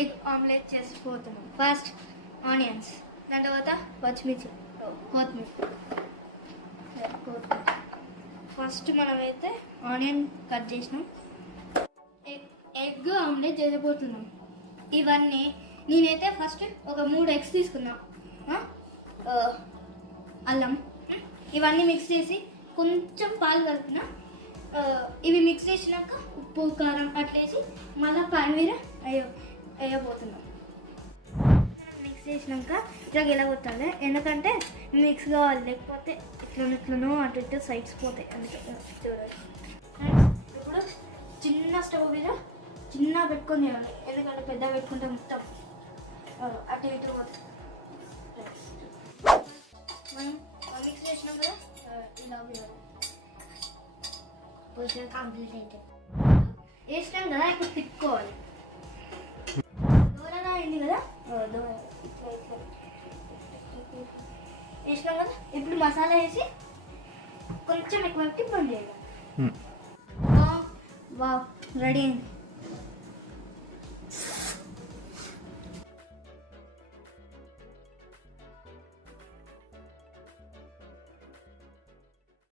Egg omelette చేసిపోతున్నాం. First onions, దాని తర్వాత పచ్చిమిర్చి, కొత్తిమీర. ఫస్ట్ మనమైతే ఆనియన్ కట్ చేసినాం. ఎగ్ ఆమ్లెట్ చేయబోతున్నాం. ఇవన్నీ నేనైతే ఫస్ట్ ఒక 3 eggs తీసుకున్నా, అల్లం, ఇవన్నీ మిక్స్ చేసి కొంచెం పాలు కలిపిన. ఇవి మిక్స్ చేసినాక ఉప్పు కారం అట్లేసి మళ్ళీ పాన్ మీద వేయబోతున్నాం. మిక్స్ చేసినాక ఇలా గెలగొట్టాలి, ఎందుకంటే మిక్స్ కావాలి, లేకపోతే ఇట్లనో అటు ఇటు సైడ్స్ పోతాయి. అందుకే చూడాలి. ఇప్పుడు చిన్న స్టవ్ మీద చిన్న పెట్టుకొని చేయాలి, ఎందుకంటే పెద్ద పెట్టుకుంటే మొత్తం అటు ఇటు పోతాయి. మనం మిక్స్ చేసినాం కదా, ఇలా కొంచెం కంప్లీట్ అయితే వేసినాం కదా. ఇప్పుడు తిప్పుకోవాలి. దూరంగా అయింది కదా, వేసినాం కదా. ఇప్పుడు మసాలా వేసి కొంచెం ఎక్కువ బంద్ చేయాలి. వా రెడీ అయింది.